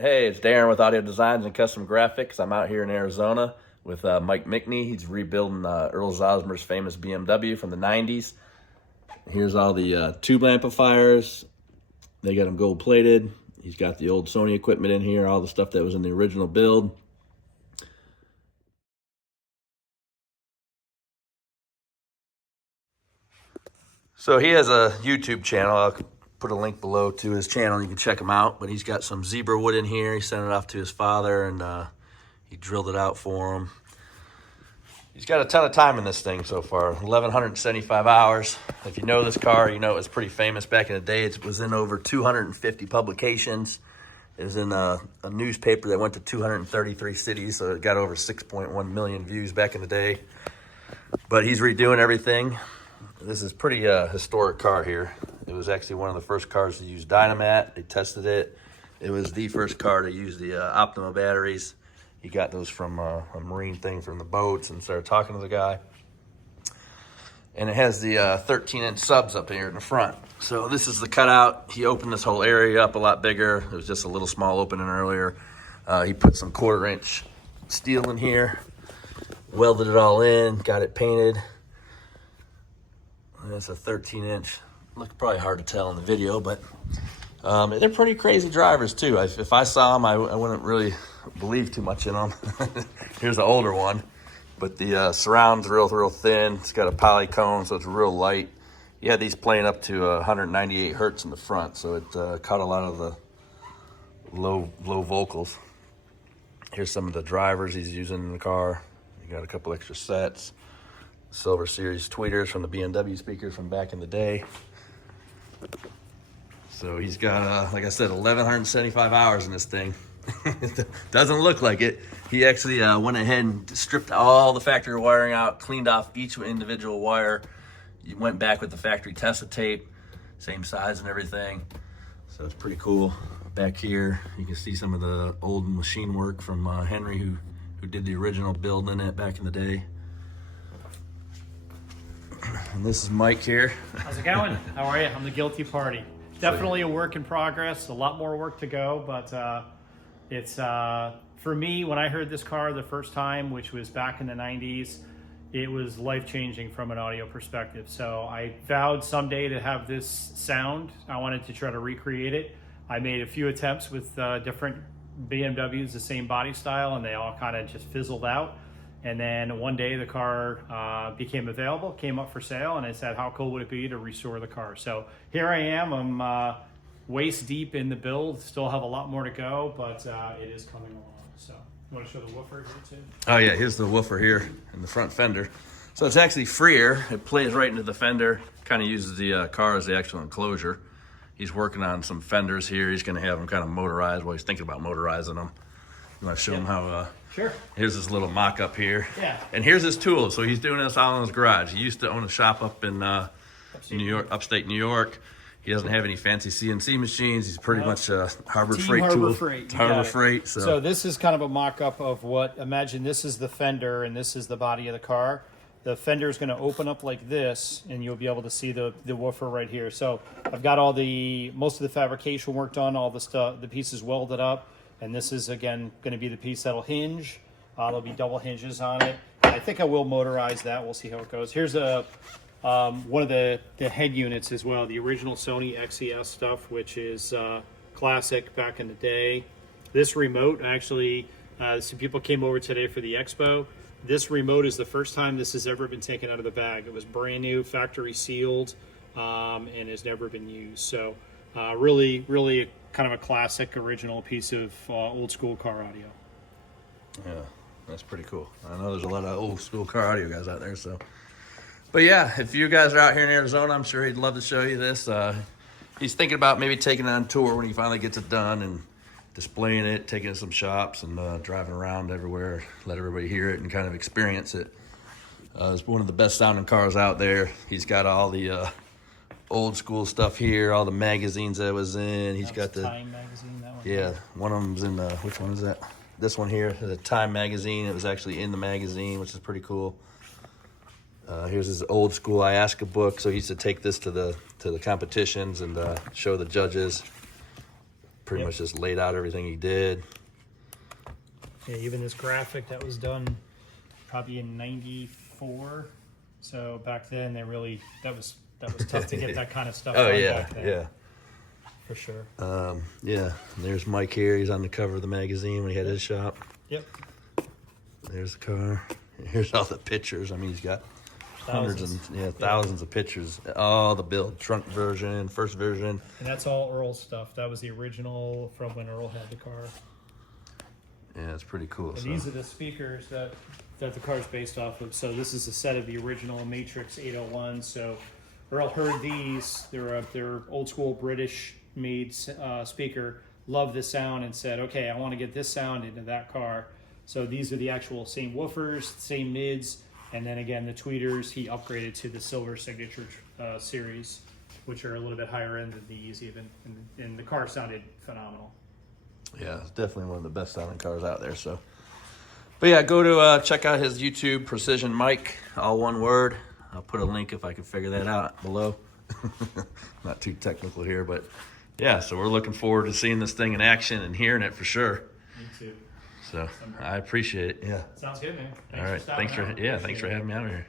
Hey, it's Darren with Audio Designs and Custom Graphics. I'm out here in Arizona with Michne. He's rebuilding Earl Zausmer's famous BMW from the 90s. Here's all the tube amplifiers. They got them gold plated. He's got the old Sony equipment in here, all the stuff that was in the original build. So he has a YouTube channel. I'll put a link below to his channel. You can check him out. But he's got some zebra wood in here. He sent it off to his father, and he drilled it out for him. He's got a ton of time in this thing so far, 1,175 hours. If you know this car, you know it was pretty famous back in the day. It was in over 250 publications. It was in a newspaper that went to 233 cities, so it got over 6.1 million views back in the day. But he's redoing everything. This is pretty historic car here. It was actually one of the first cars to use Dynamat. They tested it. It was the first car to use the Optima batteries. He got those from a marine thing from the boats and started talking to the guy. And it has the 13-inch subs up here in the front. So this is the cutout. He opened this whole area up a lot bigger. It was just a little small opening earlier. He put some 1/4-inch steel in here, welded it all in, got it painted. And it's a 13-inch. Look, probably hard to tell in the video, but they're pretty crazy drivers too. If I saw them, I wouldn't really believe too much in them. Here's the older one, but the surround's real thin. It's got a poly cone, so it's real light. You had these playing up to 198 hertz in the front, so it caught a lot of the low vocals. Here's some of the drivers he's using in the car. You got a couple extra sets. Silver Series tweeters from the BMW speakers from back in the day. So he's got, like I said, 1,175 hours in this thing. Doesn't look like it. He actually went ahead and stripped all the factory wiring out, cleaned off each individual wire. He went back with the factory tested tape, same size and everything. So it's pretty cool. Back here, you can see some of the old machine work from Henry, who did the original build in it back in the day. And this is Mike here. How's it going? How are you? I'm the guilty party. Definitely a work in progress, a lot more work to go, but it's, for me, when I heard this car the first time, which was back in the 90s, it was life-changing from an audio perspective. So I vowed someday to have this sound. I wanted to try to recreate it. I made a few attempts with different BMWs, the same body style, and they all kind of just fizzled out. And then one day the car became available, came up for sale, and I said, how cool would it be to restore the car? So here I am. I'm waist deep in the build. Still have a lot more to go, but it is coming along. So you want to show the woofer here too? Oh yeah, here's the woofer here in the front fender. So it's actually freer. It plays right into the fender. Kind of uses the car as the actual enclosure. He's working on some fenders here. He's going to have them kind of motorized. Well, he's thinking about motorizing them. I'm going to show him how... Sure. Here's this little mock-up here. Yeah. And here's his tool. So he's doing this all in his garage. He used to own a shop up in upstate New York. He doesn't have any fancy CNC machines. He's pretty much a Harbor Freight tool. Harbor Freight. So this is kind of a mock-up of what, imagine this is the fender and this is the body of the car. The fender is going to open up like this, and you'll be able to see the woofer right here. So I've got most of the fabrication work done, all the stuff, the pieces welded up. And this is, again, going to be the piece that'll hinge. There'll be double hinges on it. I think I will motorize that. We'll see how it goes. Here's one of the head units as well, the original Sony XES stuff, which is classic back in the day. This remote, actually, some people came over today for the expo. This remote is the first time this has ever been taken out of the bag. It was brand new, factory sealed, and has never been used. So really kind of a classic original piece of old school car audio. Yeah, that's pretty cool. I know there's a lot of old school car audio guys out there. So, but yeah, if you guys are out here in Arizona, I'm sure he'd love to show you this. He's thinking about maybe taking it on tour when he finally gets it done and displaying it, taking it to some shops and driving around everywhere, let everybody hear it and kind of experience it. It's one of the best sounding cars out there. He's got all the old school stuff here, all the magazines that was in. He's got the Time magazine, that one. Yeah, one of them's in the, which one is that? This one here, the Time magazine. It was actually in the magazine, which is pretty cool. Here's his old school Iasca book. So he used to take this to the competitions and show the judges. pretty much just laid out everything he did. Yeah, even this graphic that was done probably in '94. So back then, that was tough to get that kind of stuff done back then. Yeah. For sure. Yeah, and there's Mike here. He's on the cover of the magazine when he had his shop. Yep. There's the car. Here's all the pictures. I mean, he's got thousands of pictures. All the build, trunk version, first version. And that's all Earl stuff. That was the original from when Earl had the car. Yeah, it's pretty cool. And these are the speakers that the car's based off of. So this is a set of the original Matrix 801. So Earl heard these. They're old school British made speaker. Loved the sound and said, okay, I want to get this sound into that car. So these are the actual same woofers, same mids, and then again the tweeters he upgraded to the Silver Signature series, which are a little bit higher end than these even, and the car sounded phenomenal. Yeah, it's definitely one of the best sounding cars out there. So, but yeah, go to check out his YouTube, PrecisionMike, all one word. I'll put a link if I can figure that out below. Not too technical here, but yeah. So we're looking forward to seeing this thing in action and hearing it for sure. Me too. So I appreciate it. Yeah. Sounds good, man. All right. Thanks for having me out here.